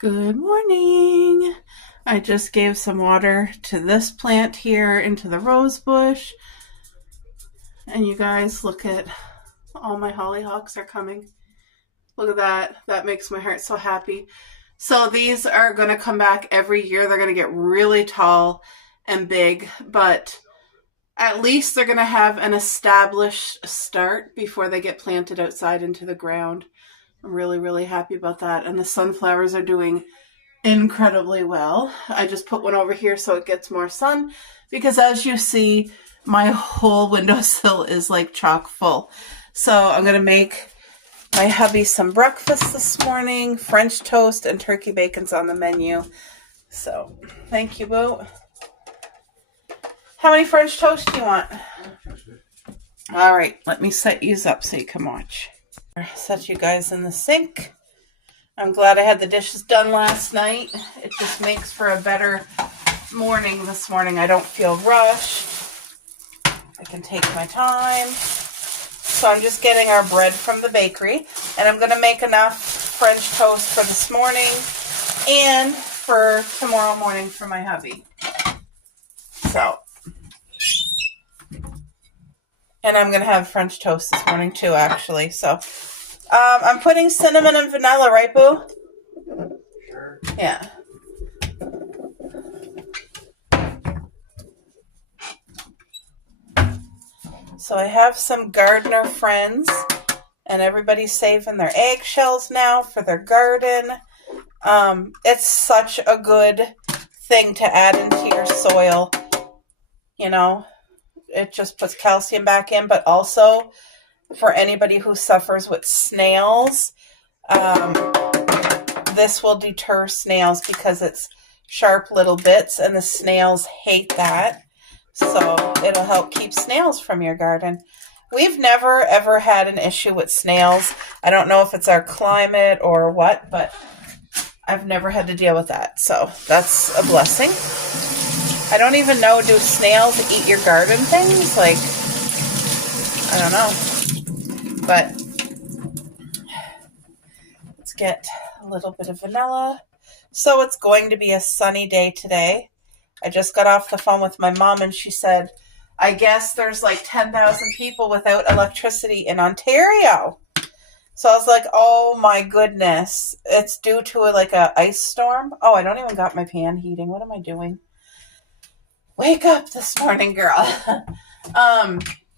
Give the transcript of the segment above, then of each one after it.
Good morning. I just gave some water to this plant here into the rose bush. And you guys, look at all my hollyhocks are coming. Look at that. That makes my heart so happy. So these are going to come back every year. They're going to get really tall and big, but at least they're going to have an established start before they get planted outside into the ground. I'm really, really happy about that. And the sunflowers are doing incredibly well. I just put one over here so it gets more sun because as you see, my whole windowsill is like chock full. So I'm going to make my hubby some breakfast this morning. French toast and turkey bacon's on the menu. So thank you, Boo. How many French toast do you want? All right, let me set these up so you can watch. Set you guys in the sink. I'm glad I had the dishes done last night. It just makes for a better morning this morning. I don't feel rushed. I can take my time. So I'm just getting our bread from the bakery. And I'm going to make enough French toast for this morning and for tomorrow morning for my hubby. So. And I'm going to have French toast this morning too, actually. So. I'm putting cinnamon and vanilla, right, Boo? Sure. Yeah. So I have some gardener friends, and everybody's saving their eggshells now for their garden. It's such a good thing to add into your soil. You know, it just puts calcium back in, but also for anybody who suffers with snails, this will deter snails because it's sharp little bits and the snails hate that. So it'll help keep snails from your garden. We've never ever had an issue with snails. I don't know if it's our climate or what, but I've never had to deal with that. So that's a blessing. I don't even know, do snails eat your garden things? Like, I don't know. But let's get a little bit of vanilla. So it's going to be a sunny day today. I just got off the phone with my mom and she said, I guess there's like 10,000 people without electricity in Ontario. So I was like, oh my goodness. It's due to like a ice storm. Oh, I don't even got my pan heating. What am I doing? Wake up this morning, girl.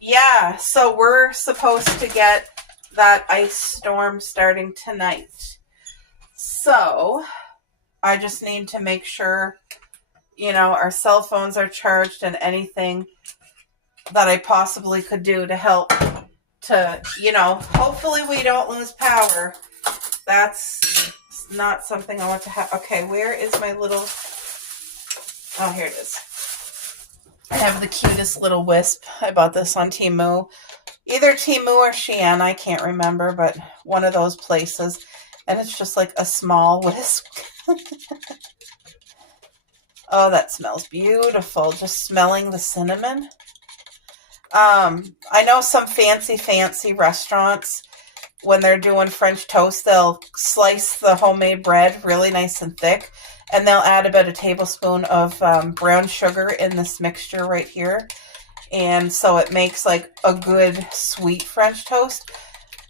Yeah, so we're supposed to get that ice storm starting tonight. So I just need to make sure, you know, our cell phones are charged and anything that I possibly could do to help to, you know, hopefully we don't lose power. That's not something I want to have. Okay, where is my little, oh, here it is. I have the cutest little wisp. I bought this on Temu. Either Temu or Shein, I can't remember, but one of those places. And it's just like a small wisp. Oh, that smells beautiful. Just smelling the cinnamon. I know some fancy restaurants, when they're doing French toast, they'll slice the homemade bread really nice and thick. And they'll add about a tablespoon of brown sugar in this mixture right here. And so it makes like a good sweet French toast.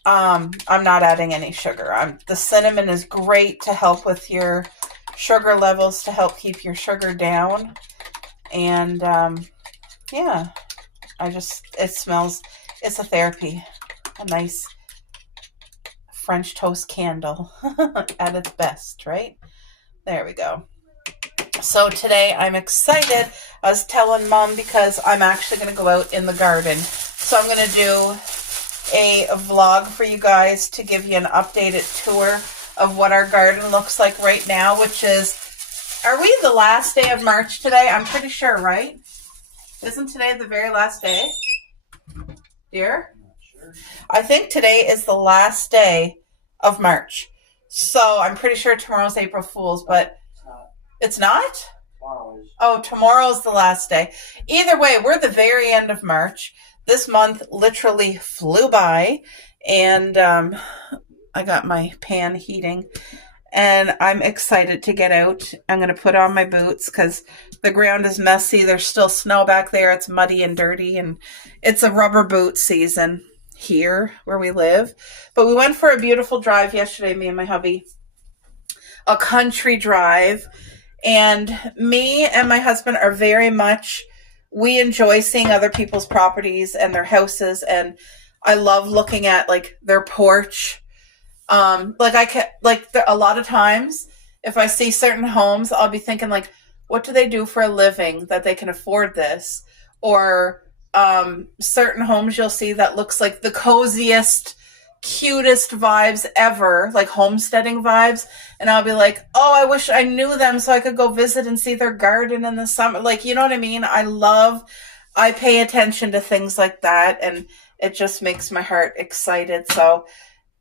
I'm not adding any sugar. The cinnamon is great to help with your sugar levels, to help keep your sugar down. And yeah, it smells, it's a therapy. A nice French toast candle at its best, right? There we go. So today I'm excited. I was telling Mom because I'm actually going to go out in the garden. So I'm going to do a vlog for you guys to give you an updated tour of what our garden looks like right now, which is, are we the last day of March today? I'm pretty sure, right? Isn't today the very last day? Dear? Sure. I think today is the last day of March. So I'm pretty sure tomorrow's April Fool's, but it's not? Oh, tomorrow's the last day. Either way, we're the very end of March. This month literally flew by, and I got my pan heating. and I'm excited to get out. I'm going to put on my boots because the ground is messy. There's still snow back there. It's muddy and dirty, and it's a rubber boot season here where we live. But we went for a beautiful drive yesterday, me and my hubby. A country drive. And me and my husband are very much, we enjoy seeing other people's properties and their houses. And I love looking at like their porch. A lot of times if I see certain homes, I'll be thinking like, what do they do for a living that they can afford this? Or certain homes you'll see that looks like the coziest, cutest vibes ever, like homesteading vibes. And I'll be like, oh, I wish I knew them so I could go visit and see their garden in the summer. Like, you know what I mean? I pay attention to things like that, and it just makes my heart excited. So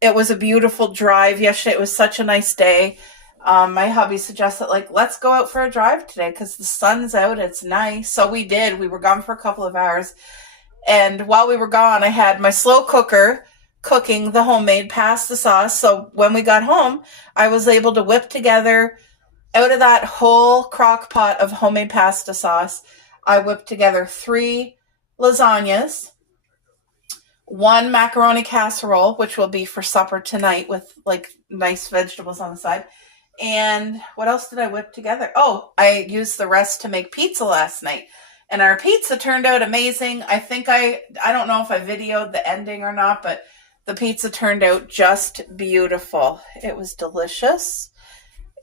it was a beautiful drive yesterday. It was such a nice day. My hubby suggested, like, let's go out for a drive today because the sun's out. It's nice. So we did. We were gone for a couple of hours. And while we were gone, I had my slow cooker cooking the homemade pasta sauce. So when we got home, I was able to whip together, out of that whole crock pot of homemade pasta sauce, I whipped together 3 lasagnas, 1 macaroni casserole, which will be for supper tonight with like nice vegetables on the side. And what else did I whip together? Oh, I used the rest to make pizza last night. And our pizza turned out amazing. I think I don't know if I videoed the ending or not, but the pizza turned out just beautiful. It was delicious.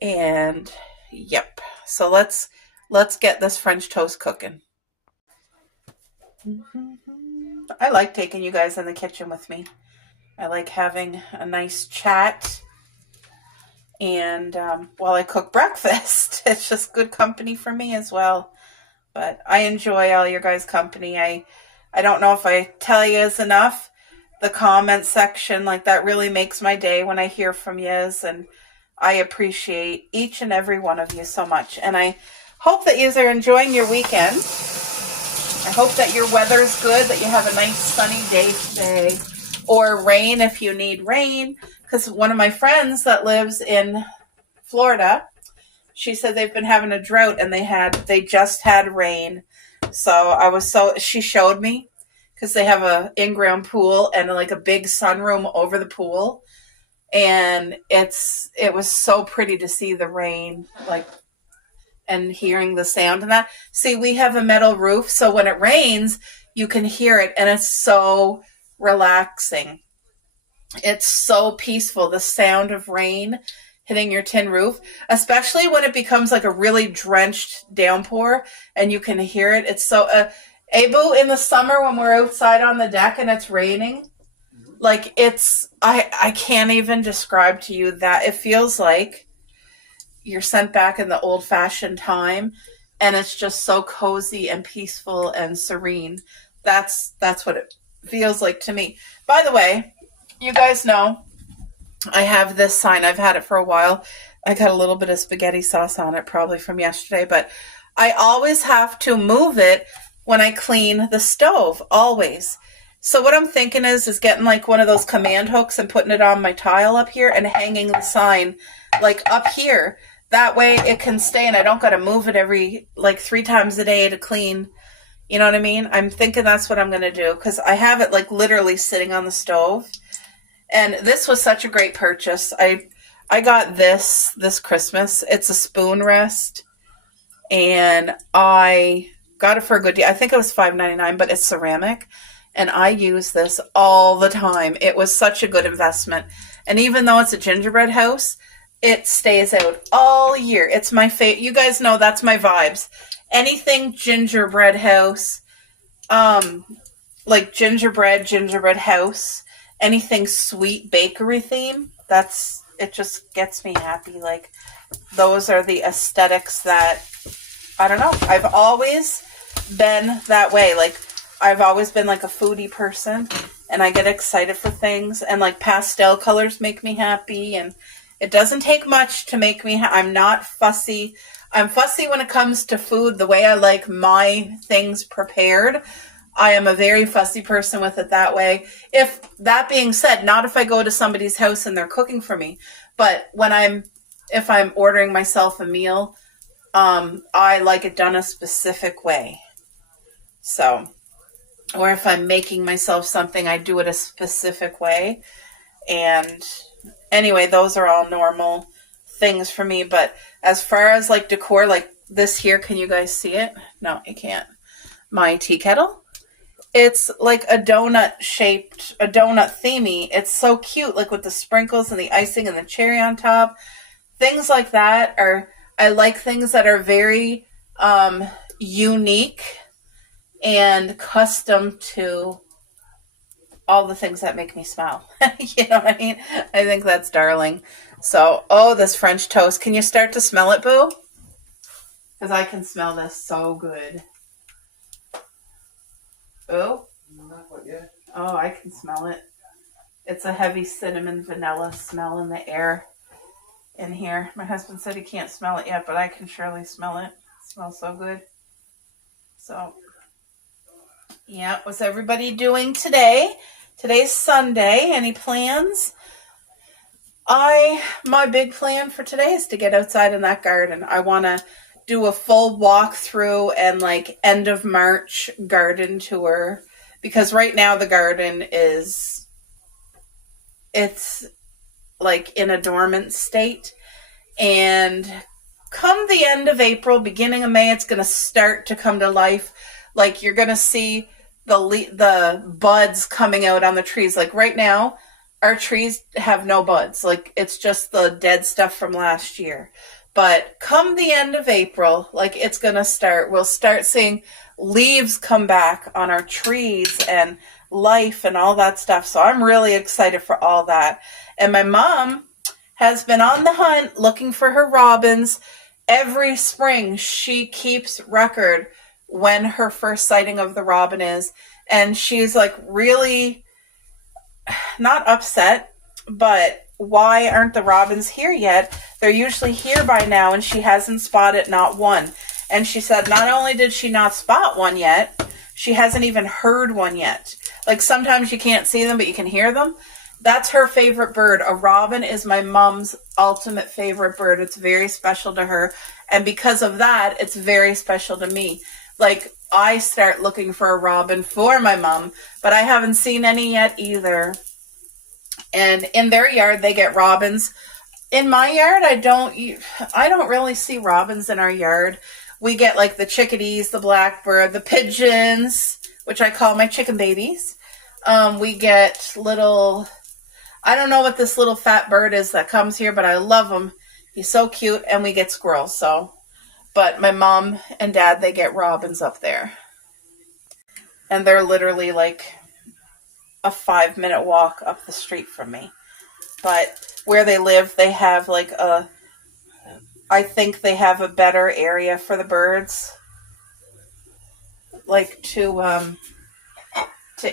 And yep. So let's get this French toast cooking. I like taking you guys in the kitchen with me. I like having a nice chat. And while I cook breakfast, it's just good company for me as well. But I enjoy all your guys' company. I don't know if I tell you is enough. The comment section, like that really makes my day when I hear from yous. And I appreciate each and every one of you so much. And I hope that yous are enjoying your weekend. I hope that your weather's good, that you have a nice sunny day today. Or rain if you need rain. Because one of my friends that lives in Florida, she said they've been having a drought and they just had rain. So she showed me, because they have a in-ground pool and like a big sunroom over the pool. And it was so pretty to see the rain, like, and hearing the sound and that. See, we have a metal roof, so when it rains, you can hear it, and it's so relaxing. It's so peaceful, the sound of rain hitting your tin roof, especially when it becomes like a really drenched downpour and you can hear it. It's so, Abu, in the summer when we're outside on the deck and it's raining, like I can't even describe to you that. It feels like you're sent back in the old-fashioned time, and it's just so cozy and peaceful and serene. That's what it feels like to me. By the way, you guys know I have this sign. I've had it for a while. I got a little bit of spaghetti sauce on it, probably from yesterday, but I always have to move it when I clean the stove, always. So what I'm thinking is getting like one of those command hooks and putting it on my tile up here and hanging the sign like up here. That way it can stay and I don't got to move it every like 3 times a day to clean. You know what I mean? I'm thinking that's what I'm going to do, because I have it like literally sitting on the stove. And this was such a great purchase. I got this Christmas. It's a spoon rest. And I got it for a good deal. I think it was $5.99, but it's ceramic. And I use this all the time. It was such a good investment. And even though it's a gingerbread house, it stays out all year. It's my favorite. You guys know that's my vibes. Anything gingerbread house, like gingerbread house, anything sweet bakery theme, it just gets me happy. Like, those are the aesthetics that, I don't know, I've always been that way. Like, I've always been like a foodie person, and I get excited for things, and like pastel colors make me happy, and it doesn't take much to make me I'm not fussy. I'm fussy when it comes to food, the way I like my things prepared. I am a very fussy person with it that way. If that being said, not if I go to somebody's house and they're cooking for me, but when I'm if I'm ordering myself a meal, I like it done a specific way. So, or if I'm making myself something, I do it a specific way. And anyway, those are all normal things for me. But as far as like decor, like this here, can you guys see it? No, you can't. My tea kettle. It's like a donut themey. It's so cute, like with the sprinkles and the icing and the cherry on top. Things like that I like things that are very unique and custom to all the things that make me smile. You know what I mean? I think that's darling. So, oh, this French toast. Can you start to smell it, Boo? Because I can smell this so good. Boo? Not quite yet. Oh, I can smell it. It's a heavy cinnamon vanilla smell in the air in here. My husband said he can't smell it yet, but I can surely smell it. It smells so good. So, yeah, what's everybody doing today? Today's Sunday. Any plans? My big plan for today is to get outside in that garden. I want to do a full walkthrough and like end of March garden tour, because right now the garden it's like in a dormant state, and come the end of April, beginning of May, it's going to start to come to life. Like you're going to see the buds coming out on the trees. Like right now, our trees have no buds. Like it's just the dead stuff from last year. But come the end of April, like it's going to start, we'll start seeing leaves come back on our trees and life and all that stuff. So I'm really excited for all that. And my mom has been on the hunt looking for her robins. Every spring, she keeps record when her first sighting of the robin is. And she's like really not upset, but why aren't the robins here yet? They're usually here by now, and she hasn't spotted not one. And she said not only did she not spot one yet, she hasn't even heard one yet. Like sometimes you can't see them, but you can hear them. That's her favorite bird. A robin is my mom's ultimate favorite bird. It's very special to her. And because of that, it's very special to me. Like I start looking for a robin for my mom, but I haven't seen any yet either. And in their yard, they get robins. In my yard, I don't really see robins in our yard. We get like the chickadees, the blackbird, the pigeons, which I call my chicken babies. We get little, I don't know what this little fat bird is that comes here, but I love him. He's so cute. And we get squirrels. So, but my mom and dad, they get robins up there. And they're literally like a 5-minute walk up the street from me. But where they live, they have like I think they have a better area for the birds, like to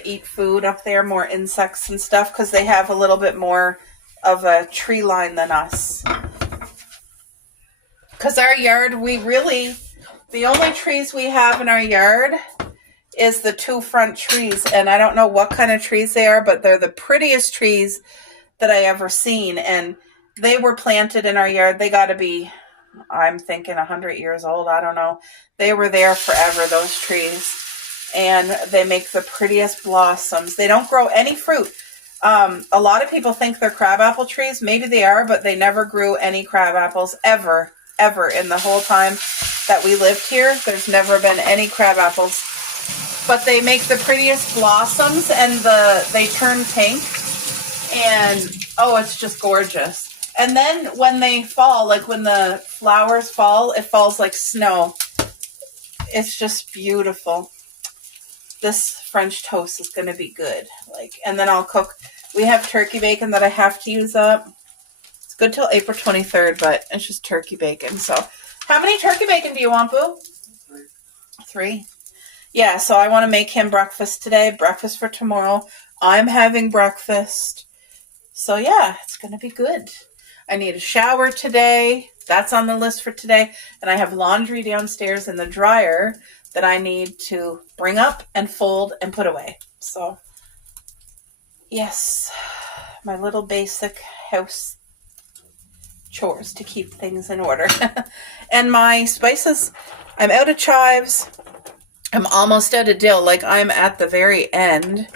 eat food up there, more insects and stuff, because they have a little bit more of a tree line than us. Because our yard, the only trees we have in our yard is the 2 front trees, and I don't know what kind of trees they are, but they're the prettiest trees that I ever seen, and they were planted in our yard. They got to be, I'm thinking 100 years old. I don't know. They were there forever, those trees, and they make the prettiest blossoms. They don't grow any fruit. A lot of people think they're crabapple trees. Maybe they are, but they never grew any crab ever in the whole time that we lived here. There's never been any crab apples. But they make the prettiest blossoms, and they turn pink, and oh, it's just gorgeous. And then when they fall, like when the flowers fall, it falls like snow. It's just beautiful. This French toast is going to be good. And then I'll cook. We have turkey bacon that I have to use up. It's good till April 23rd, but it's just turkey bacon. So, how many turkey bacon do you want, Boo? 3. Yeah, so I want to make him breakfast today, breakfast for tomorrow. I'm having breakfast. So yeah, it's going to be good. I need a shower today. That's on the list for today. And I have laundry downstairs in the dryer that I need to bring up and fold and put away. So yes, my little basic house chores to keep things in order. And my spices, I'm out of chives. I'm almost out of dill. Like, I'm at the very end.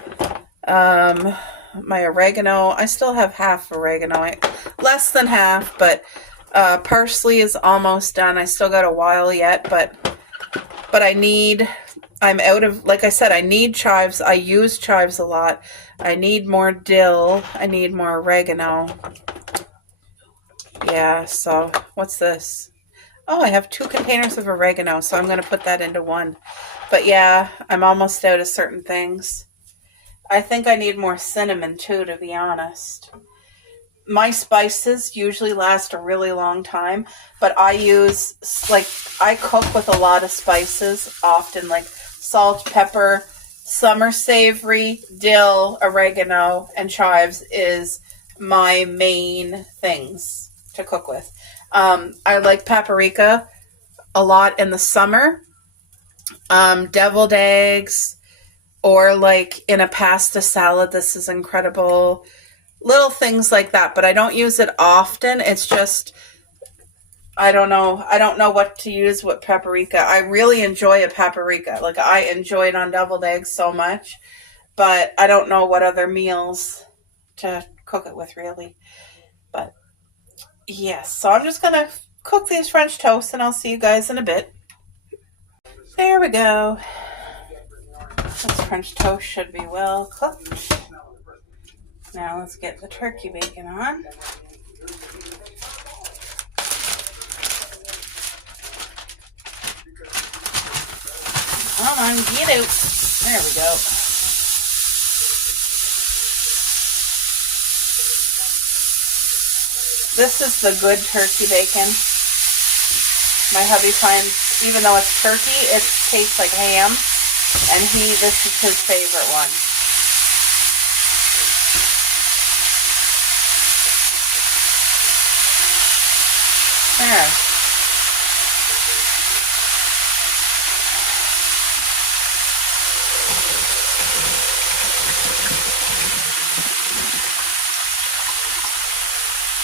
My oregano, I still have half oregano. Less than half, but parsley is almost done. I still got a while yet, but I'm out of, like I said, I need chives. I use chives a lot. I need more dill. I need more oregano. Yeah, so what's this? Oh, I have 2 containers of oregano, so I'm going to put that into one. But yeah, I'm almost out of certain things. I think I need more cinnamon too, to be honest. My spices usually last a really long time, but I cook with a lot of spices often, like salt, pepper, summer savory, dill, oregano, and chives is my main things to cook with. I like paprika a lot in the summer. Deviled eggs, or like in a pasta salad, this is incredible. Little things like that, but I don't use it often. It's just, I don't know what to use with paprika. I really enjoy a paprika. Like, I enjoy it on deviled eggs so much, but I don't know what other meals to cook it with, really. But yes, so I'm just gonna cook these French toasts, and I'll see you guys in a bit. There we go. This French toast should be well cooked. Now let's get the turkey bacon on. Come on, get out. There we go. This is the good turkey bacon. My hubby finds, even though it's turkey, it tastes like ham. And this is his favorite one. There.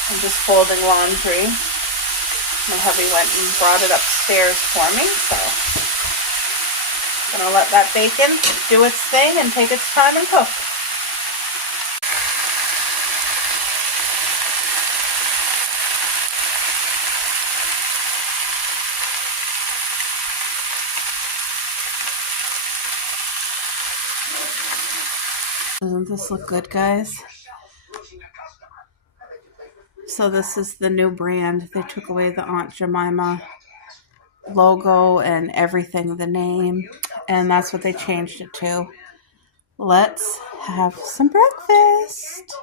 I'm just folding laundry. My hubby went and brought it upstairs for me, so I'm going to let that bacon do its thing and take its time and cook. Doesn't this look good, guys? So this is the new brand. They took away the Aunt Jemima logo and everything, the name, and that's what they changed it to. Let's have some breakfast.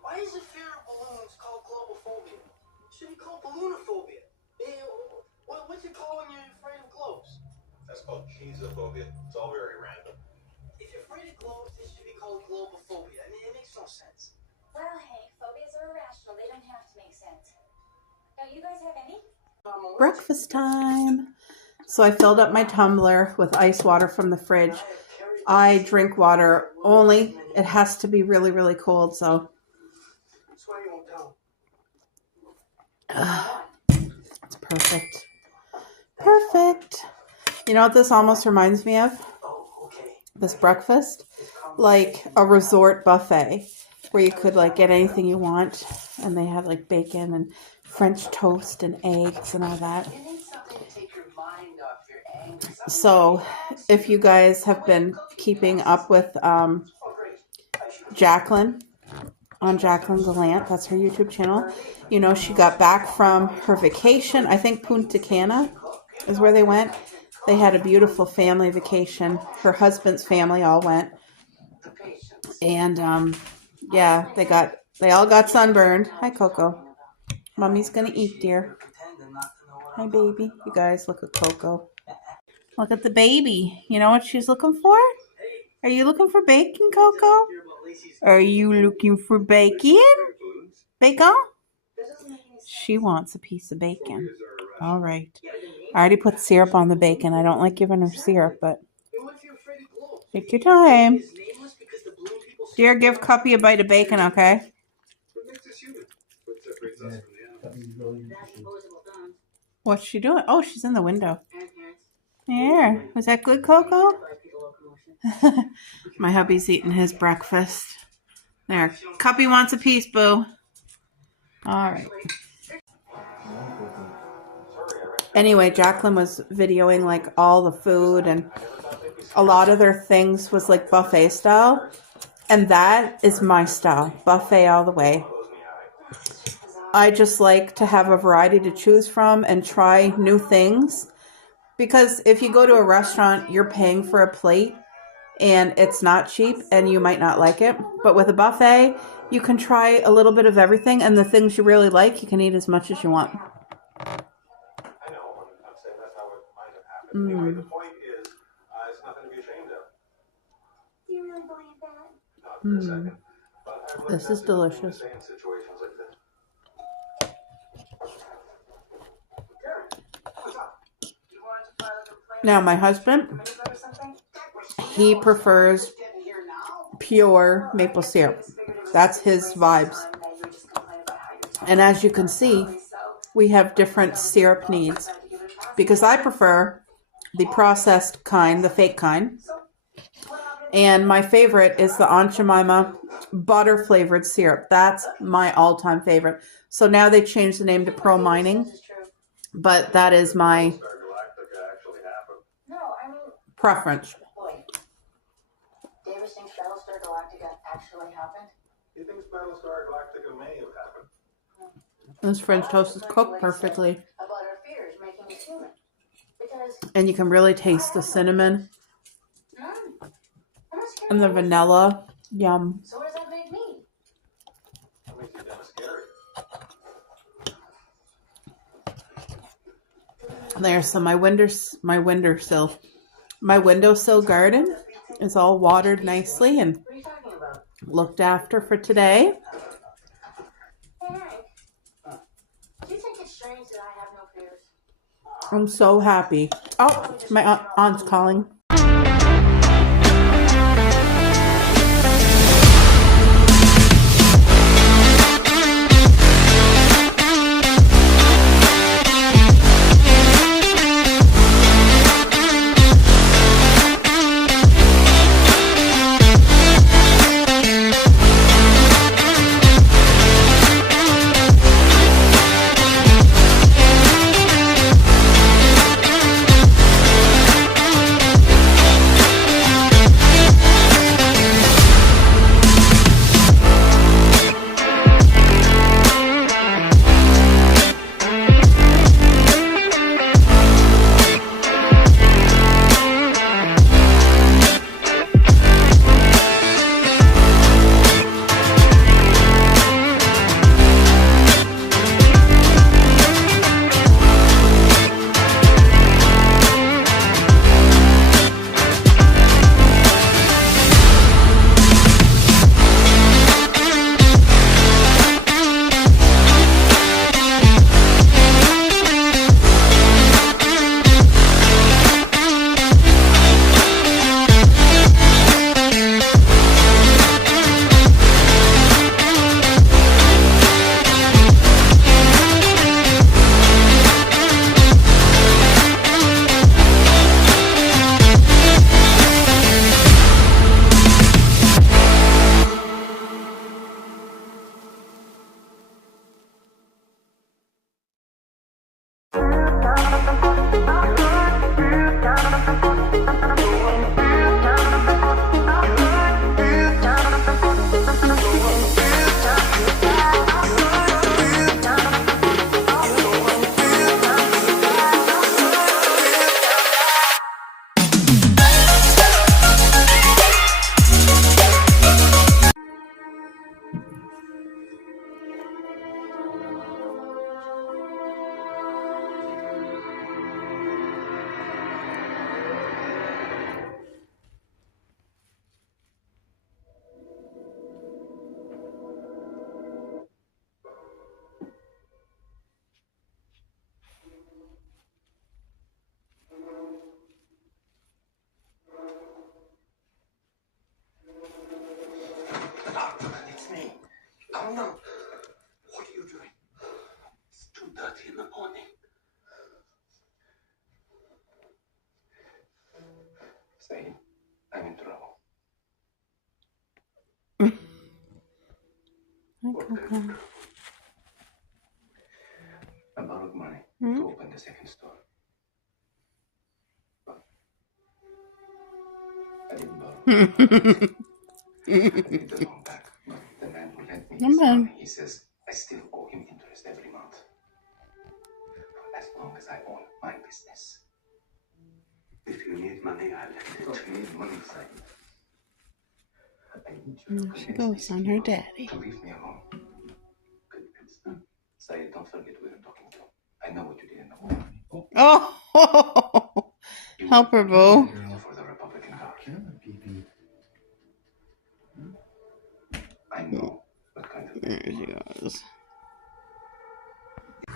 Why is the fear of balloons called globophobia? It should be called balloonophobia. What's it called when you're afraid of globes? That's called cheeseophobia. It's all very random. If you're afraid of globes, it should be called globophobia. I mean, it makes no sense. Well, Hank, phobias are irrational. They don't have to make sense. Don't you guys have any? Breakfast time. So I filled up my tumbler with ice water from the fridge. I drink water only. It has to be really, really cold, so. It's perfect. Perfect. You know what this almost reminds me of? This breakfast? Like a resort buffet where you could like get anything you want, and they have like bacon and French toast and eggs and all that. So if you guys have been keeping up with Jacqueline on Jacqueline Gallant, that's her YouTube channel, you know, she got back from her vacation. I think Punta Cana is where they went. They had a beautiful family vacation. Her husband's family all went. And yeah, they all got sunburned. Hi, Coco. Mommy's gonna eat, dear. Hi, baby. You guys, look at Coco. Look at the baby. You know what she's looking for? Are you looking for bacon, Coco? Are you looking for bacon? Bacon? She wants a piece of bacon. All right. I already put syrup on the bacon. I don't like giving her syrup, but Take your time. Dear, give Cuppy a bite of bacon, okay? What makes us human? What separates us from the animals? What's she doing? Oh, she's in the window. There. Was that good, Coco? My hubby's eating his breakfast. There. Cuppy wants a piece, boo. All right. Anyway, Jacqueline was videoing like all the food, and a lot of their things was like buffet style. And that is my style. Buffet all the way. I just like to have a variety to choose from and try new things. Because if you go to a restaurant, you're paying for a plate and it's not cheap and you might not like it. But with a buffet, you can try a little bit of everything, and the things you really like, you can eat as much as you want. I know. I'm saying that's how it might have happened. Anyway, the point is, it's nothing to be ashamed of. Do you really believe that? Not for a second. But I've This learned is not to delicious. say in situations like this. Now, my husband, he prefers pure maple syrup. That's his vibes. And as you can see, we have different syrup needs. Because I prefer the processed kind, the fake kind. And my favorite is the Aunt Jemima butter flavored syrup. That's my all-time favorite. So now they changed the name to Pro Mining. But that is my No, I mean, preference. boy. Davis thinks Battlestar Galactica actually happened. He thinks Battlestar Galactica may have happened. This French toast is cooked perfectly. About our fears making us human. Because, And you can really taste the cinnamon I'm not scared and the of ghosts. vanilla. Yum. So what does that make me? That makes you damn scary. There's some my windowsill garden is all watered nicely and What are you talking about? looked after for today. Hey, Hank. Do you think it's strange that I have no fears? I'm so happy. Oh, my aunt's calling. It's me. Calm down. What are you doing? It's 2:30 in the morning. Say, I'm in trouble. I borrowed money to open the second store. But I didn't borrow. I need the loan back. But the man who lent me his money, he says I still owe him interest every month. For as long as I own my business. If you need money, I'll lend it. If you need money, Said. I need you to She goes on her daddy. to leave me alone. Good, Said, don't forget who you're talking to. I know what you did in the war. Oh, help her, boo. For the Republican Guard. I know what kind of There she goes.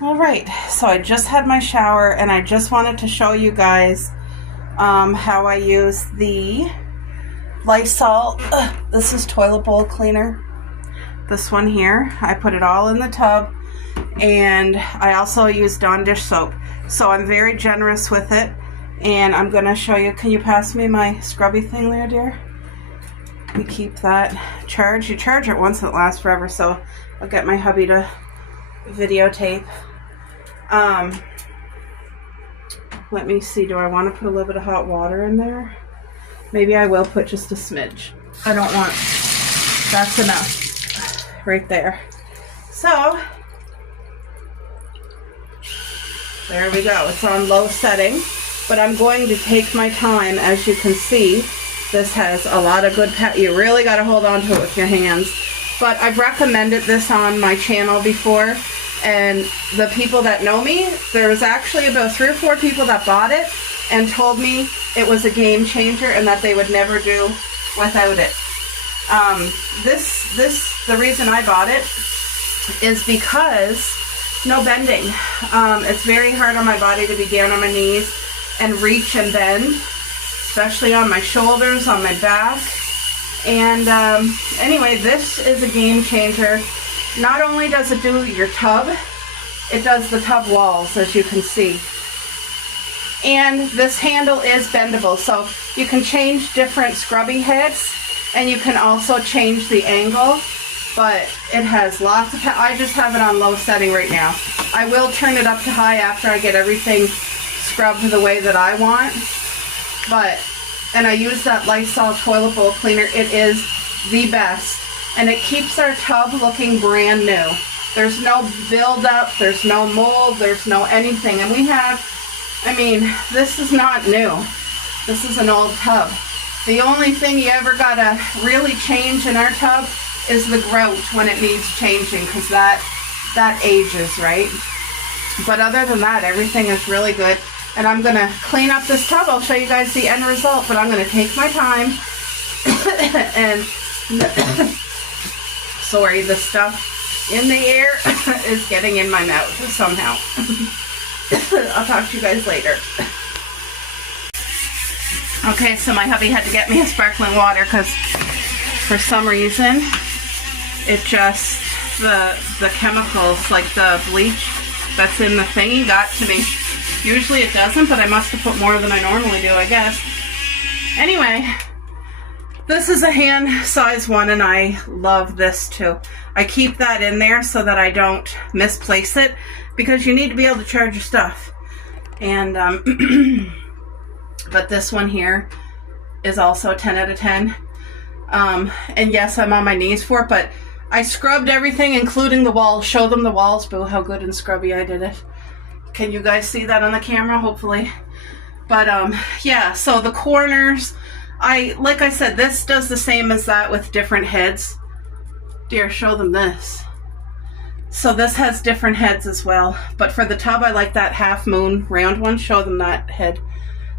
All right, so I just had my shower and I just wanted to show you guys how I use the Lysol. This is toilet bowl cleaner. This one here, I put it all in the tub, and I also use Dawn dish soap. So I'm very generous with it, and I'm gonna show you. Can you pass me my scrubby thing there, dear? We keep that charged. You charge it once, it lasts forever. So I'll get my hubby to videotape. Let me see. Do I want to put a little bit of hot water in there? Maybe I will put just a smidge. I don't want. That's enough. Right there. So there we go. It's on low setting, but I'm going to take my time. As you can see, this has a lot of good you really got to hold on to it with your hands. But I've recommended this on my channel before, and the people that know me, there was actually about 3 or 4 people that bought it and told me it was a game changer and that they would never do without it. The reason I bought it is because no bending. It's very hard on my body to be down on my knees and reach and bend, especially on my shoulders, on my back. And anyway, this is a game changer. Not only does it do your tub, it does the tub walls, as you can see. And this handle is bendable, so you can change different scrubby heads, and you can also change the angle, but it has lots of I just have it on low setting right now. I will turn it up to high after I get everything scrubbed the way that I want. And I use that Lysol toilet bowl cleaner. It is the best, and it keeps our tub looking brand new. There's no buildup, there's no mold, there's no anything. And we have, this is not new. This is an old tub. The only thing you ever gotta really change in our tub is the grout when it needs changing, because that ages, right? But other than that, everything is really good. And I'm gonna clean up this tub. I'll show you guys the end result, but I'm gonna take my time. And sorry, the stuff in the air is getting in my mouth somehow. I'll talk to you guys later. Okay, so my hubby had to get me a sparkling water because for some reason it just, the chemicals, like the bleach that's in the thingy, got to me. Usually it doesn't, but I must have put more than I normally do, I guess. Anyway, this is a hand size one, and I love this too. I keep that in there so that I don't misplace it, because you need to be able to charge your stuff. And but this one here is also 10 out of 10. And yes, I'm on my knees for it, but I scrubbed everything, including the walls. Show them the walls, boo, how good and scrubby I did it. Can you guys see that on the camera? Hopefully. But yeah, so the corners, like I said, this does the same as that with different heads. Dear, show them this. So this has different heads as well. But for the tub, I like that half moon round one. Show them that head.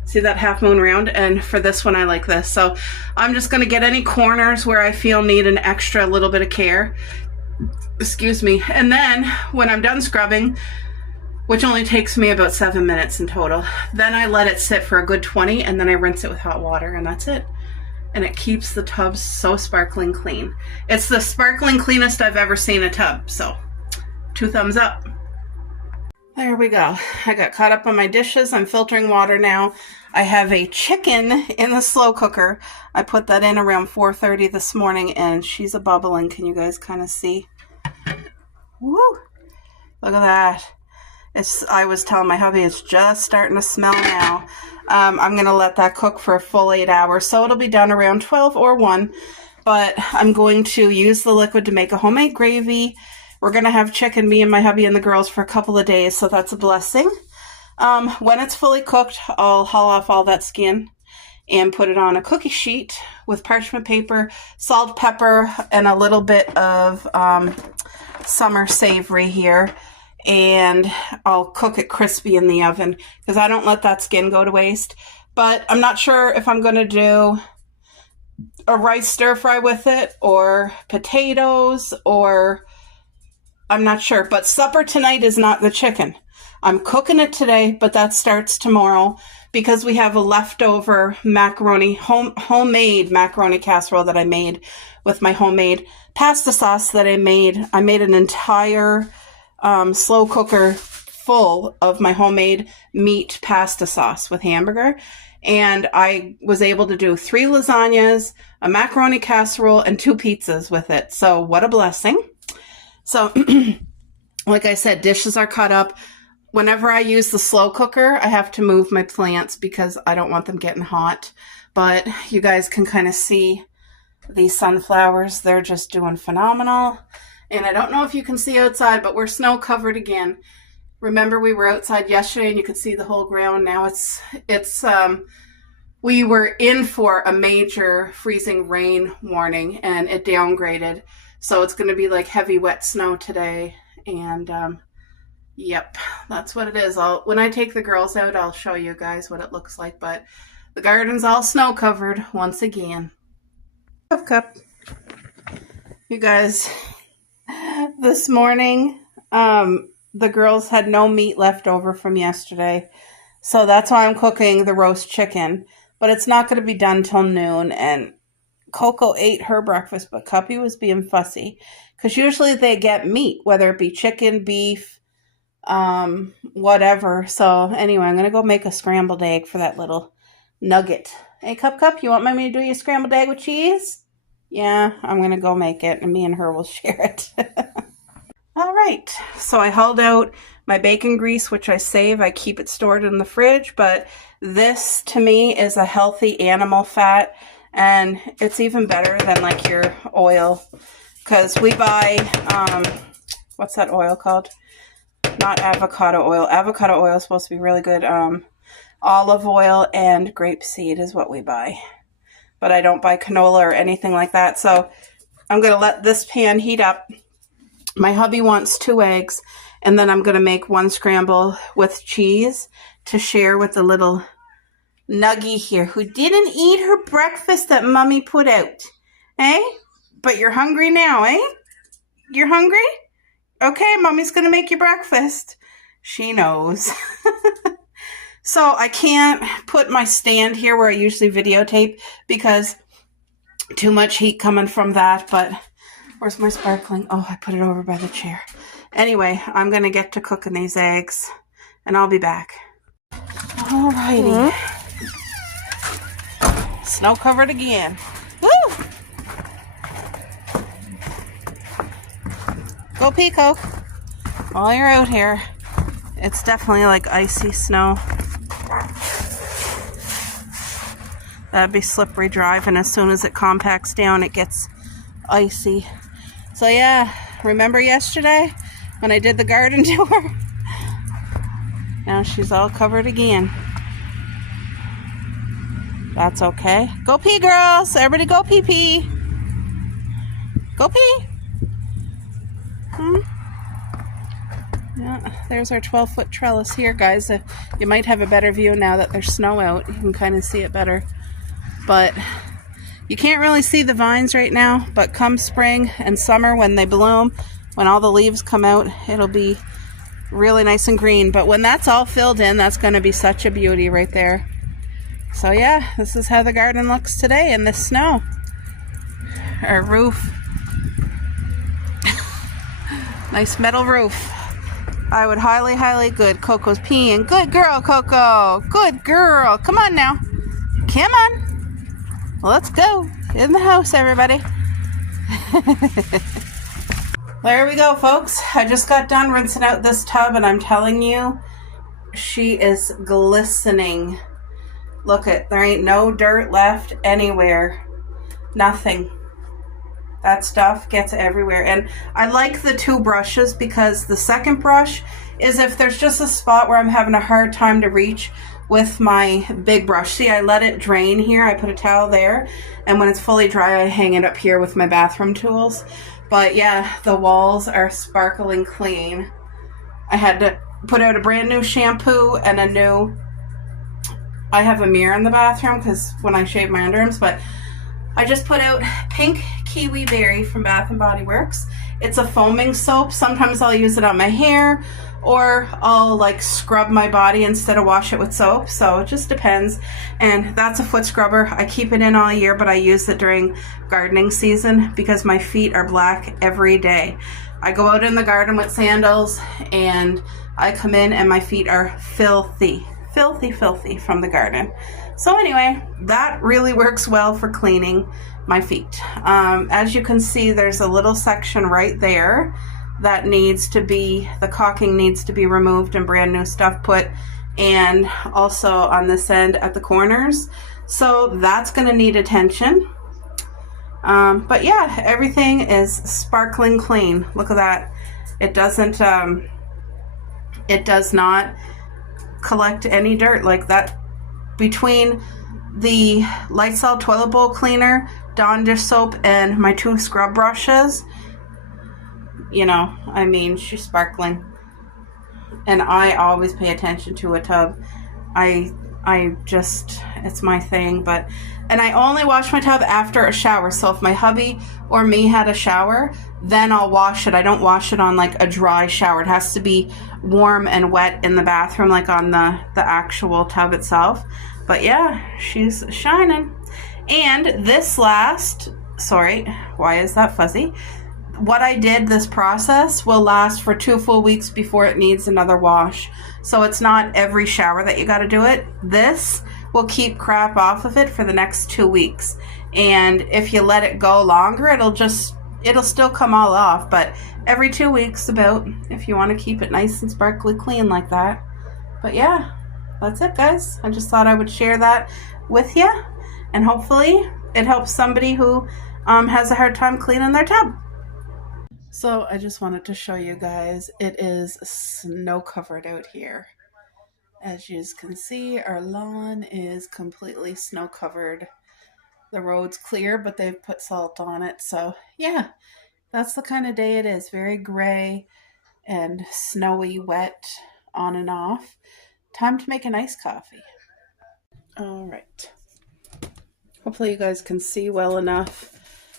See that half moon round? And for this one, I like this. So I'm just going to get any corners where I feel need an extra little bit of care. Excuse me. And then when I'm done scrubbing, which only takes me about 7 minutes in total, then I let it sit for a good 20, and then I rinse it with hot water, and that's it. and it keeps the tubs so sparkling clean. It's the sparkling cleanest I've ever seen a tub, so 2 thumbs up. There we go. I got caught up on my dishes. I'm filtering water now. I have a chicken in the slow cooker. I put that in around 4:30 this morning, and she's a bubbling. Can you guys kind of see? Woo! Look at that. I was telling my hubby it's just starting to smell now. I'm going to let that cook for a full 8 hours, so it'll be done around 12 or 1. But I'm going to use the liquid to make a homemade gravy. We're going to have chicken, me and my hubby and the girls, for a couple of days, so that's a blessing. When it's fully cooked, I'll haul off all that skin and put it on a cookie sheet with parchment paper, salt, pepper, and a little bit of summer savory here. And I'll cook it crispy in the oven because I don't let that skin go to waste. But I'm not sure if I'm going to do a rice stir fry with it or potatoes, or I'm not sure. But supper tonight is not the chicken. I'm cooking it today, but that starts tomorrow because we have a leftover macaroni, homemade macaroni casserole that I made with my homemade pasta sauce that I made. I made an entire slow cooker full of my homemade meat pasta sauce with hamburger. And I was able to do 3 lasagnas, a macaroni casserole, and 2 pizzas with it. So what a blessing. So like I said, dishes are cut up. Whenever I use the slow cooker, I have to move my plants because I don't want them getting hot. But you guys can kind of see these sunflowers. They're just doing phenomenal. And I don't know if you can see outside, but we're snow covered again. Remember, we were outside yesterday and you could see the whole ground. Now we were in for a major freezing rain warning and it downgraded. So it's going to be like heavy wet snow today. And yep, that's what it is. When I take the girls out, I'll show you guys what it looks like. But the garden's all snow covered once again. Cup. You guys, this morning, the girls had no meat left over from yesterday. So that's why I'm cooking the roast chicken. But it's not going to be done till noon. And Coco ate her breakfast, but Cuppy was being fussy. Because usually they get meat, whether it be chicken, beef, whatever. So anyway, I'm going to go make a scrambled egg for that little nugget. Hey, Cup, you want me to do your scrambled egg with cheese? Yeah, I'm going to go make it, and me and her will share it. All right, so I hauled out my bacon grease, which I save. I keep it stored in the fridge, but this, to me, is a healthy animal fat, and it's even better than, like, your oil, because we buy, what's that oil called? Not avocado oil. Avocado oil is supposed to be really good. Olive oil and grapeseed is what we buy. But I don't buy canola or anything like that. So I'm going to let this pan heat up. My hubby wants 2 eggs. And then I'm going to make 1 scramble with cheese to share with the little nuggie here who didn't eat her breakfast that Mommy put out. Eh? But you're hungry now, eh? You're hungry? Okay, Mommy's going to make you breakfast. She knows. So I can't put my stand here where I usually videotape because too much heat coming from that. But where's my sparkling? Oh, I put it over by the chair. Anyway, I'm going to get to cooking these eggs and I'll be back. Alrighty. Snow covered again. Woo! Go Peacock. While you're out here, it's definitely like icy snow. That'd be slippery driving. As soon as it compacts down, it gets icy. So yeah, remember yesterday when I did the garden tour? Now she's all covered again. That's okay. Go pee, girls. Everybody go pee pee. Go pee. Yeah, there's our 12-foot trellis here, guys. You might have a better view now that there's snow out. You can kind of see it better. But you can't really see the vines right now. But come spring and summer when they bloom, when all the leaves come out, it'll be really nice and green. But when that's all filled in, that's going to be such a beauty right there. So yeah, this is how the garden looks today in this snow. Our roof. Nice metal roof. I would highly good. Coco's peeing. Good girl, Coco. Good girl. Come on now. Come on. Let's go. In the house, everybody. There we go, folks. I just got done rinsing out this tub, and I'm telling you, she is glistening. Look it. There ain't no dirt left anywhere. Nothing. That stuff gets everywhere. And I like the two brushes because the second brush is if there's just a spot where I'm having a hard time to reach with my big brush. See, I let it drain here. I put a towel there. And when it's fully dry, I hang it up here with my bathroom tools. But yeah, the walls are sparkling clean. I had to put out a brand new shampoo and a new... I have a mirror in the bathroom because when I shave my underarms, but I just put out Pink Kiwi Berry from Bath & Body Works. It's a foaming soap. Sometimes I'll use it on my hair or I'll like scrub my body instead of wash it with soap. So it just depends. And that's a foot scrubber. I keep it in all year, but I use it during gardening season because my feet are black every day. I go out in the garden with sandals and I come in and my feet are filthy from the garden. So anyway, that really works well for cleaning my feet. As you can see, there's a little section right there that needs to be, the caulking needs to be removed and brand new stuff put, and also on this end at the corners. So that's going to need attention. But yeah, everything is sparkling clean. Look at that. It doesn't, it does not collect any dirt like that. Between the Lysol toilet bowl cleaner, Dawn dish soap, and my two scrub brushes, you know, I mean, she's sparkling. And I always pay attention to a tub. I just, it's my thing. But, and I only wash my tub after a shower. So if my hubby or me had a shower, then I'll wash it. I don't wash it on like a dry shower. It has to be warm and wet in the bathroom, like on the actual tub itself. But yeah, she's shining. And this last, sorry, why is that fuzzy? What I did, this process will last for 2 full weeks before it needs another wash. So it's not every shower that you got to do it. This will keep crap off of it for the next 2 weeks. And if you let it go longer, it'll still come all off. But every 2 weeks about, if you want to keep it nice and sparkly clean like that. But yeah, that's it, guys. I just thought I would share that with you. And hopefully it helps somebody who has a hard time cleaning their tub. So I just wanted to show you guys, it is snow covered out here. As you can see, our lawn is completely snow covered. The road's clear, but they've put salt on it. So yeah, that's the kind of day it is. Very gray and snowy, wet, on and off. Time to make an iced coffee. All right. Hopefully you guys can see well enough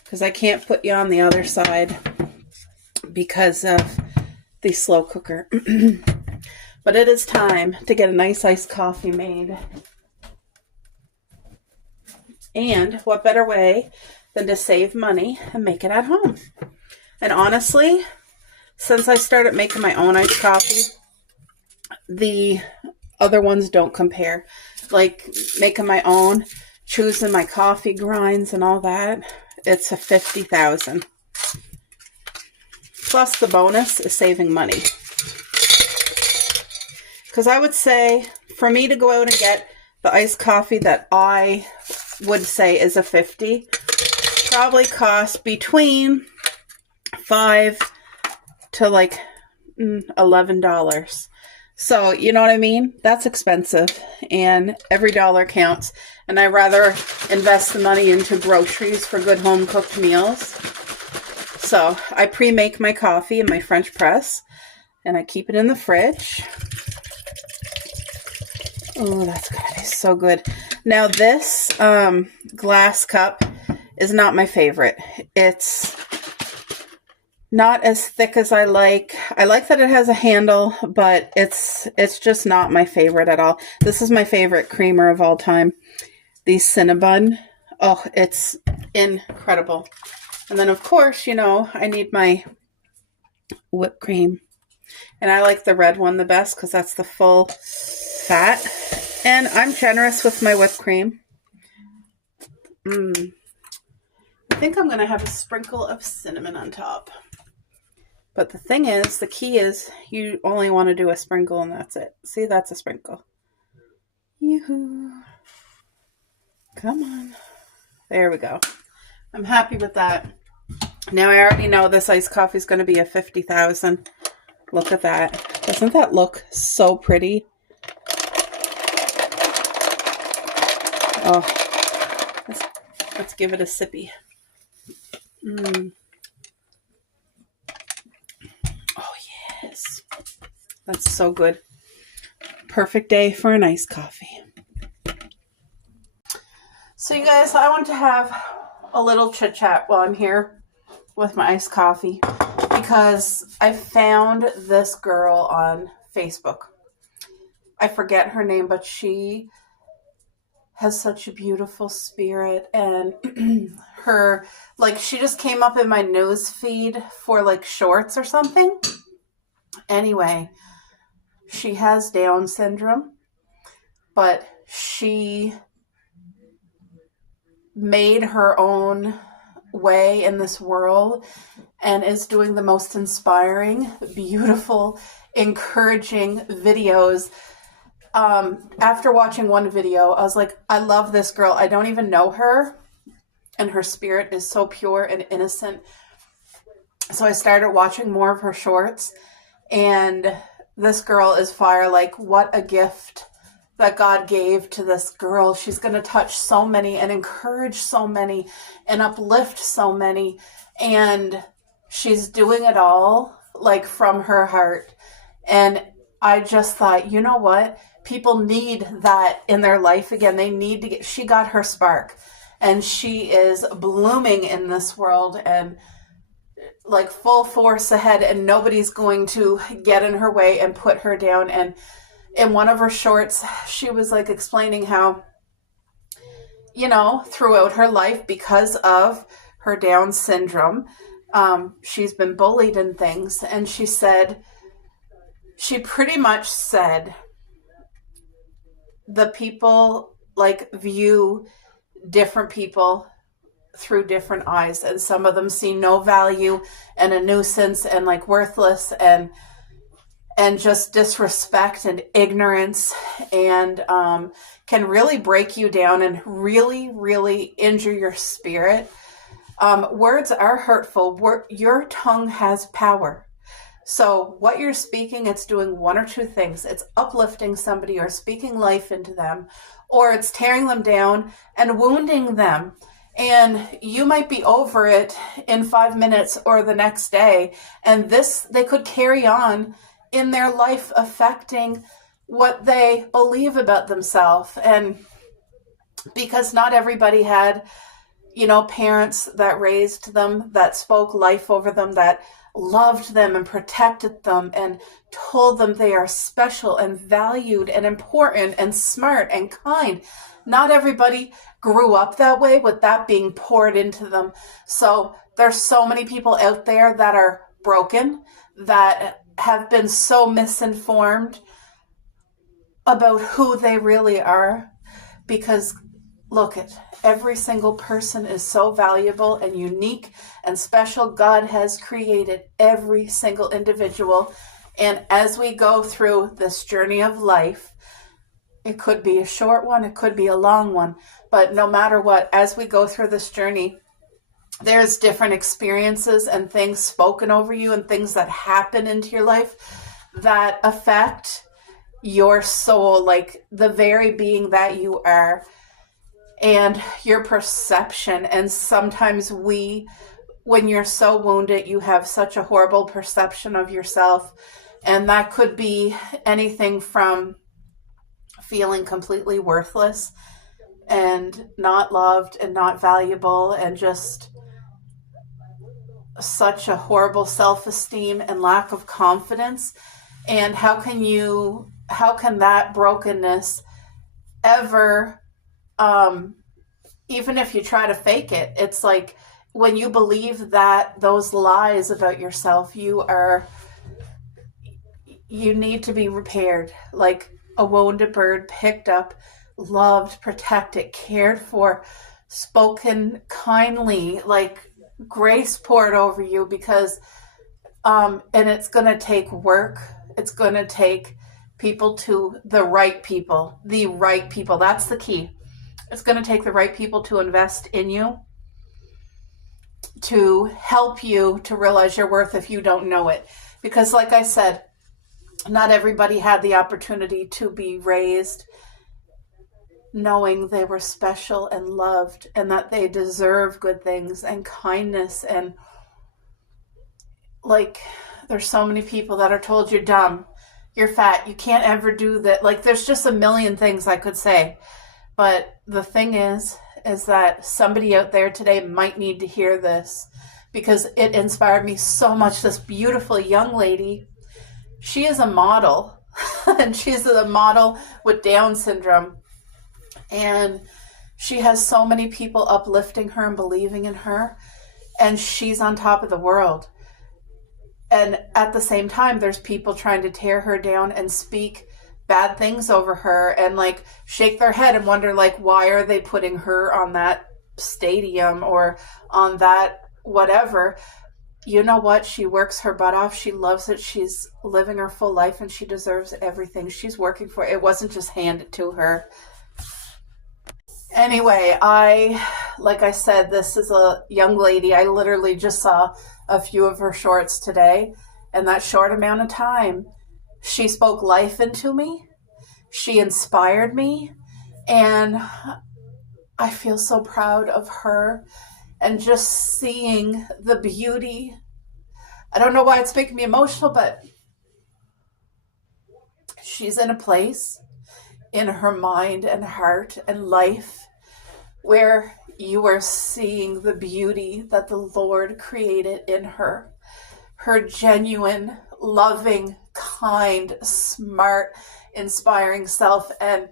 because I can't put you on the other side because of the slow cooker. But it is time to get a nice iced coffee made. And what better way than to save money and make it at home? And honestly, since I started making my own iced coffee, the other ones don't compare. Like making my own, choosing my coffee grinds and all that, it's a 50,000. Plus the bonus is saving money. Because I would say for me to go out and get the iced coffee that I would say is a 50, probably costs between $5 to like $11. So, you know what I mean? That's expensive, and every dollar counts. And I rather invest the money into groceries for good home-cooked meals. So, I pre-make my coffee in my French press, and I keep it in the fridge. Oh, that's going to be so good. Now, this glass cup is not my favorite. It's not as thick as I like. I like that it has a handle, but it's just not my favorite at all. This is my favorite creamer of all time. The Cinnabon. Oh, it's incredible. And then, of course, you know, I need my whipped cream. And I like the red one the best because that's the full fat. And I'm generous with my whipped cream. I think I'm going to have a sprinkle of cinnamon on top. But the thing is, the key is you only want to do a sprinkle and that's it. See, that's a sprinkle. Yoo-hoo. Come on. There we go. I'm happy with that. Now I already know this iced coffee is going to be a 50,000. Look at that. Doesn't that look so pretty? Oh, let's give it a sippy. Oh, yes. That's so good. Perfect day for a nice coffee. So you guys, I want to have a little chit chat while I'm here with my iced coffee because I found this girl on Facebook. I forget her name, but she has such a beautiful spirit, and her, like, she just came up in my news feed for like shorts or something. Anyway, she has Down syndrome, but she made her own way in this world and is doing the most inspiring, beautiful, encouraging videos. After watching one video, I was like, I love this girl. I don't even know her, and her spirit is so pure and innocent. So I started watching more of her shorts, and this girl is fire. Like, what a gift that God gave to this girl. She's going to touch so many and encourage so many and uplift so many. And she's doing it all like from her heart. And I just thought, you know what? People need that in their life again. They need to she got her spark, and she is blooming in this world and like full force ahead, and nobody's going to get in her way and put her down. And in one of her shorts, she was like explaining how, you know, throughout her life, because of her Down syndrome, she's been bullied and things. And she pretty much said the people like view different people through different eyes, and some of them see no value and a nuisance and like worthless and just disrespect and ignorance, and can really break you down and really, really injure your spirit. Words are hurtful. Your tongue has power. So what you're speaking, it's doing one or two things. It's uplifting somebody or speaking life into them, or it's tearing them down and wounding them. And you might be over it in 5 minutes or the next day. And they could carry on in their life, affecting what they believe about themselves. And because not everybody had, you know, parents that raised them, that spoke life over them, that loved them and protected them and told them they are special and valued and important and smart and kind. Not everybody grew up that way with that being poured into them. So there's so many people out there that are broken, that have been so misinformed about who they really are. Because look, every single person is so valuable and unique and special. God has created every single individual. And as we go through this journey of life, it could be a short one, it could be a long one, but no matter what, as we go through this journey, there's different experiences and things spoken over you and things that happen into your life that affect your soul, like the very being that you are, and your perception. And sometimes when you're so wounded, you have such a horrible perception of yourself. And that could be anything from feeling completely worthless and not loved and not valuable and just such a horrible self-esteem and lack of confidence. And how can that brokenness ever, even if you try to fake it, it's like when you believe that those lies about yourself, you need to be repaired, like a wounded bird, picked up, loved, protected, cared for, spoken kindly, like grace poured over you, because and it's going to take work. It's going to take the right people. That's the key. It's going to take the right people to invest in you, to help you to realize your worth if you don't know it. Because like I said, not everybody had the opportunity to be raised knowing they were special and loved, and that they deserve good things and kindness. And like, there's so many people that are told you're dumb, you're fat, you can't ever do that. Like, there's just a million things I could say. But the thing is that somebody out there today might need to hear this, because it inspired me so much. This beautiful young lady, she is a model, and she's a model with Down syndrome. And she has so many people uplifting her and believing in her, and she's on top of the world. And at the same time, there's people trying to tear her down and speak bad things over her and like shake their head and wonder, like, why are they putting her on that stadium or on that whatever? You know what? She works her butt off. She loves it. She's living her full life, and she deserves everything she's working for. It wasn't just handed to her. Anyway, like I said, this is a young lady. I literally just saw a few of her shorts today. In that short amount of time, she spoke life into me. She inspired me. And I feel so proud of her. And just seeing the beauty. I don't know why it's making me emotional, but she's in a place in her mind and heart and life where you are seeing the beauty that the Lord created in her. Her genuine, loving, kind, smart, inspiring self. And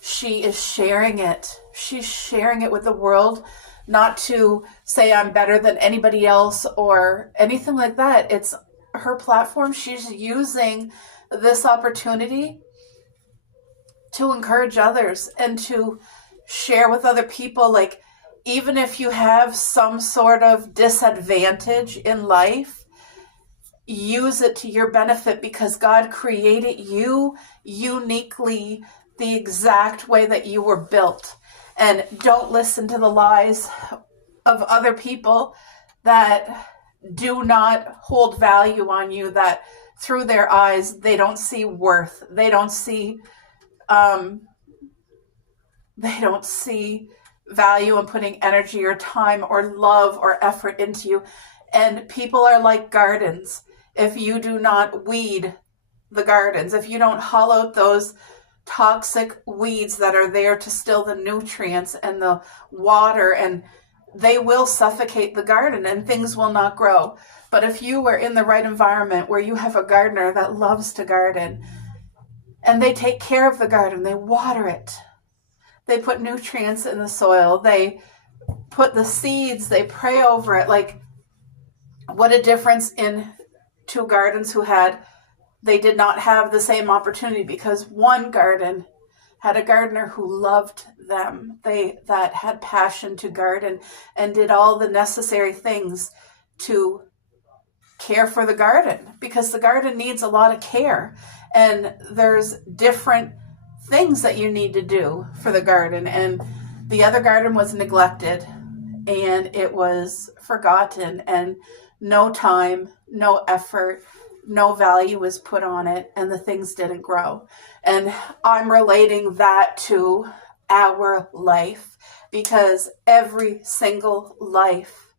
she is sharing it. She's sharing it with the world, not to say I'm better than anybody else or anything like that. It's her platform. She's using this opportunity to encourage others and to share with other people. Like, even if you have some sort of disadvantage in life, use it to your benefit, because God created you uniquely, the exact way that you were built. And don't listen to the lies of other people that do not hold value on you, that through their eyes, they don't see worth. They don't see value in putting energy or time or love or effort into you. And people are like gardens. If you do not weed the gardens, if you don't haul out those toxic weeds that are there to still the nutrients and the water, and they will suffocate the garden and things will not grow. But if you are in the right environment where you have a gardener that loves to garden, and they take care of the garden, they water it, they put nutrients in the soil, they put the seeds, they pray over it. Like, what a difference in two gardens they did not have the same opportunity, because one garden had a gardener who loved them, that had passion to garden and did all the necessary things to care for the garden, because the garden needs a lot of care, and there's different things that you need to do for the garden. And the other garden was neglected, and it was forgotten, and no time, no effort, no value was put on it, and the things didn't grow. And I'm relating that to our life, because every single life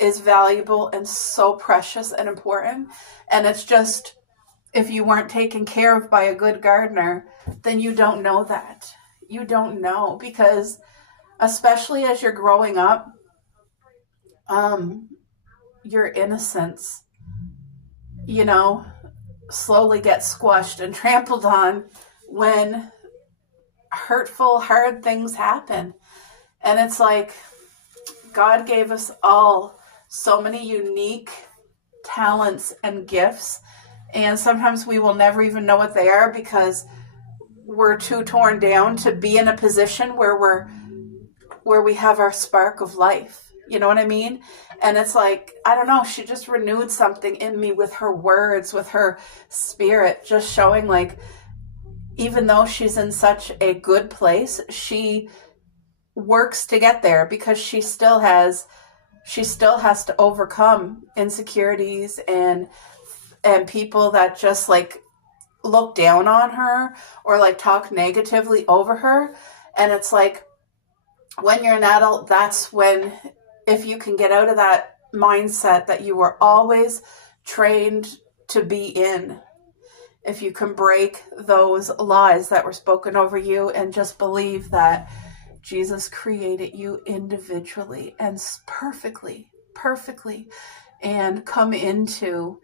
is valuable and so precious and important. And it's just, if you weren't taken care of by a good gardener, then you don't know that. You don't know, because especially as you're growing up, your innocence, slowly gets squashed and trampled on when hurtful, hard things happen. And it's like God gave us all so many unique talents and gifts, and sometimes we will never even know what they are because we're too torn down to be in a position where we have our spark of life. You know what I mean? And it's like, I don't know, she just renewed something in me with her words, with her spirit, just showing like, even though she's in such a good place, she works to get there because she still has to overcome insecurities and people that just like look down on her or like talk negatively over her. And it's like, when you're an adult, that's when, if you can get out of that mindset that you were always trained to be in, if you can break those lies that were spoken over you and just believe that Jesus created you individually and perfectly, and come into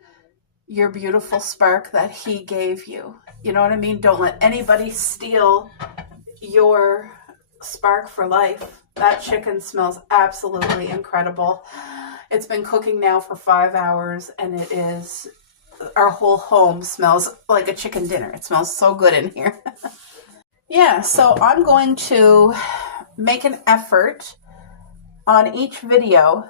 your beautiful spark that he gave you. You know what I mean? Don't let anybody steal your spark for life. That chicken smells absolutely incredible. It's been cooking now for 5 hours, and our whole home smells like a chicken dinner. It smells so good in here. Yeah, so I'm going to make an effort on each video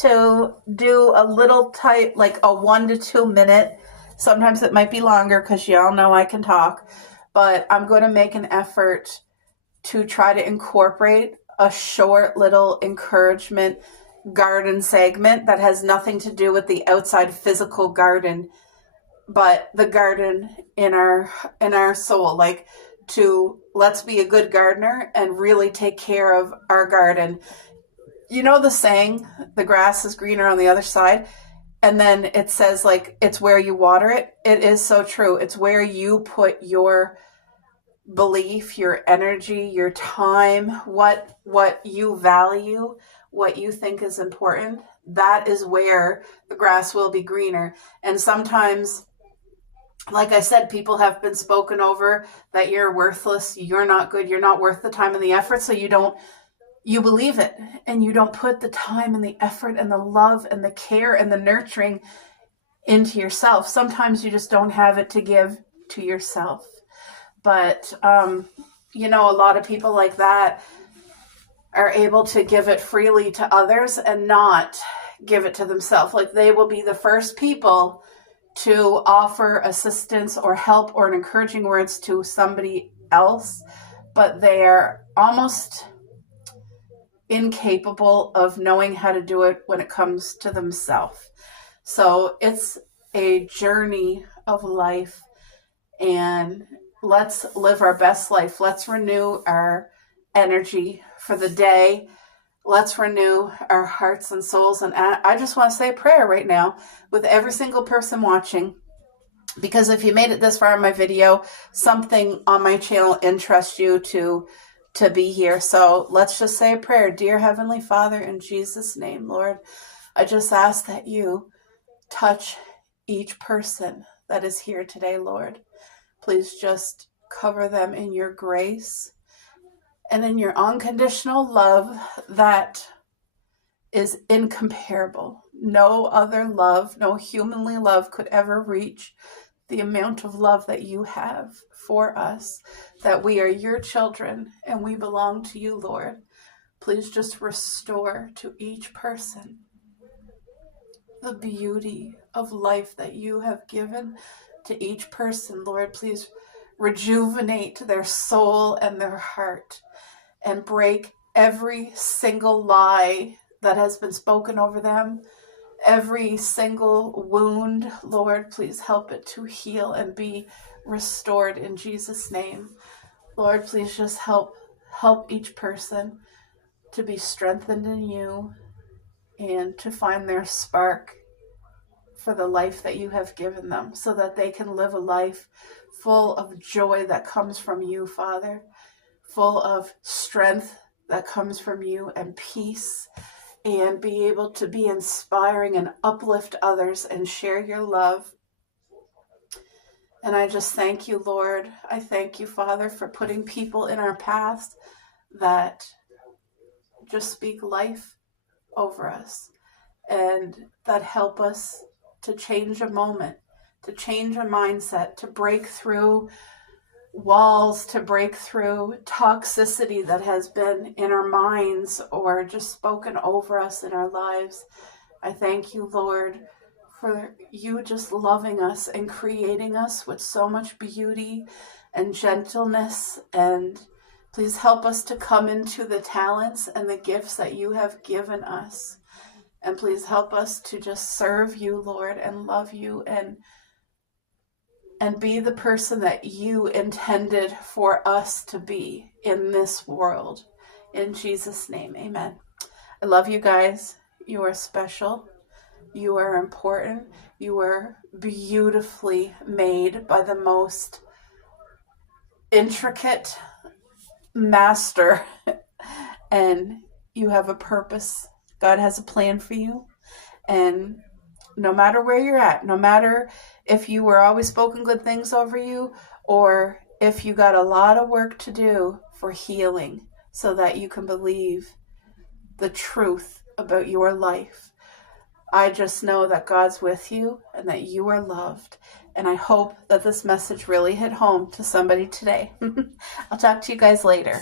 to do a little type, like a 1 to 2 minute. Sometimes it might be longer because y'all know I can talk, but I'm going to make an effort to try to incorporate a short little encouragement garden segment that has nothing to do with the outside physical garden, but the garden in our soul. Like, let's be a good gardener and really take care of our garden. You know the saying, the grass is greener on the other side, and then it says like it's where you water it. It is so true. It's where you put your belief, your energy, your time, what you value, what you think is important. That is where the grass will be greener. And sometimes, like I said, people have been spoken over that you're worthless, you're not good, you're not worth the time and the effort, so you believe it, and you don't put the time and the effort and the love and the care and the nurturing into yourself. Sometimes you just don't have it to give to yourself. But, a lot of people like that are able to give it freely to others and not give it to themselves. Like, they will be the first people to offer assistance or help or an encouraging words to somebody else, but they are almost incapable of knowing how to do it when it comes to themselves. So it's a journey of life, and let's live our best life. Let's renew our energy for the day. Let's renew our hearts and souls. And I just want to say a prayer right now with every single person watching, because if you made it this far in my video, something on my channel interests you to be here. So let's just say a prayer. Dear Heavenly Father, in Jesus' name, Lord, I just ask that you touch each person that is here today, Lord. Please just cover them in your grace and in your unconditional love that is incomparable. No other love, no humanly love could ever reach the amount of love that you have for us, that we are your children and we belong to you, Lord. Please just restore to each person the beauty of life that you have given to each person, Lord. Please rejuvenate their soul and their heart and break every single lie that has been spoken over them, every single wound. Lord, please help it to heal and be restored in Jesus' name. Lord, please just help each person to be strengthened in you and to find their spark for the life that you have given them, so that they can live a life full of joy that comes from you, Father, full of strength that comes from you, and peace and be able to be inspiring and uplift others and share your love. And I just thank you, Lord. I thank you, Father, for putting people in our paths that just speak life over us and that help us to change a moment, to change a mindset, to break through walls, to break through toxicity that has been in our minds or just spoken over us in our lives. I thank you, Lord, for you just loving us and creating us with so much beauty and gentleness. And please help us to come into the talents and the gifts that you have given us. And please help us to just serve you, Lord, and love you and be the person that you intended for us to be in this world. In Jesus' name, amen. I love you guys. You are special. You are important. You are beautifully made by the most intricate master. And you have a purpose. God has a plan for you. And no matter where you're at, no matter if you were always spoken good things over you or if you got a lot of work to do for healing so that you can believe the truth about your life, I just know that God's with you and that you are loved. And I hope that this message really hit home to somebody today. I'll talk to you guys later.